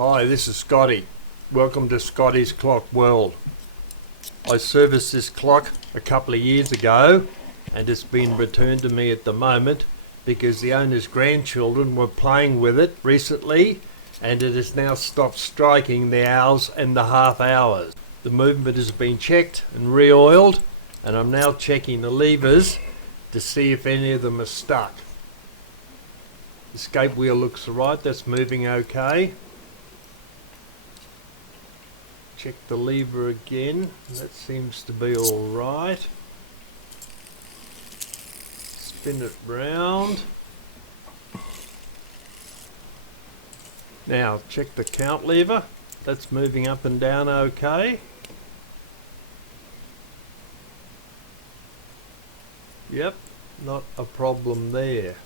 Hi, this is Scotty. Welcome to Scotty's Clock World. I serviced this clock a couple of years ago and it's been returned to me at the moment because the owner's grandchildren were playing with it recently and it has now stopped striking the hours and the half hours. The movement has been checked and re-oiled and I'm now checking the levers to see if any of them are stuck. The escape wheel looks right, that's moving okay. Check the lever again, that seems to be alright. Spin it round. Now check the count lever, that's moving up and down okay. Yep, not a problem there.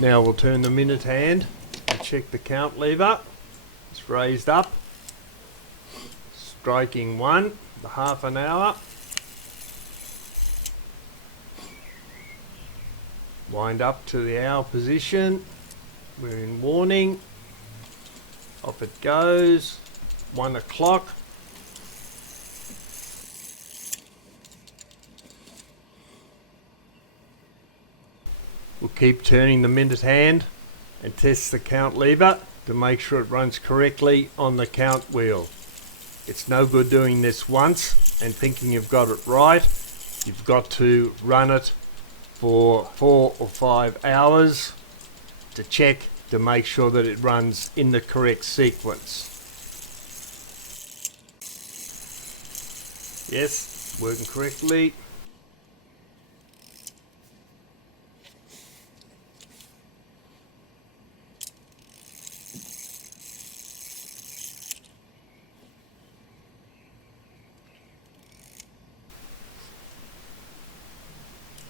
Now we'll turn the minute hand and check the count lever. It's raised up. Striking 1, the half an hour. Wind up to the hour position. We're in warning. Off it goes. 1 o'clock. We'll keep turning the minute hand and test the count lever to make sure it runs correctly on the count wheel. It's no good doing this once and thinking you've got it right. You've got to run it for 4 or 5 hours to check to make sure that it runs in the correct sequence. Yes, working correctly.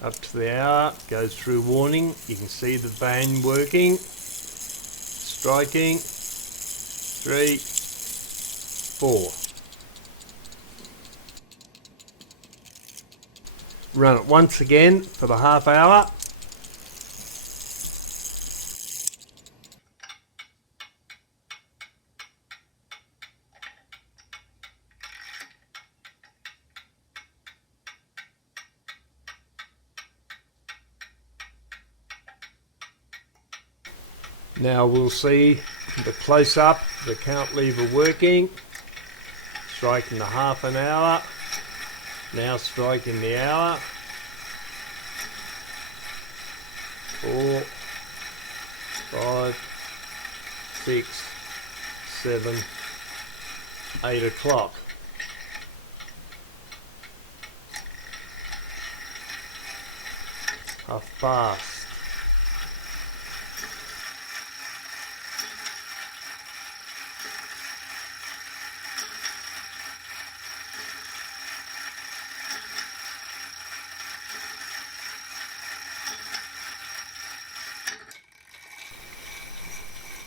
Up to the hour, goes through warning. You can see the band working, striking, 3, 4. Run it once again for the half hour. Now we'll see the close-up, the count lever working, striking the half an hour, now striking the hour, 4, 5, 6, 7, 8 o'clock. Half past.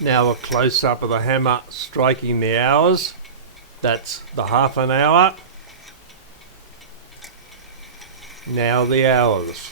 Now a close-up of the hammer striking the hours. That's the half an hour. Now the hours.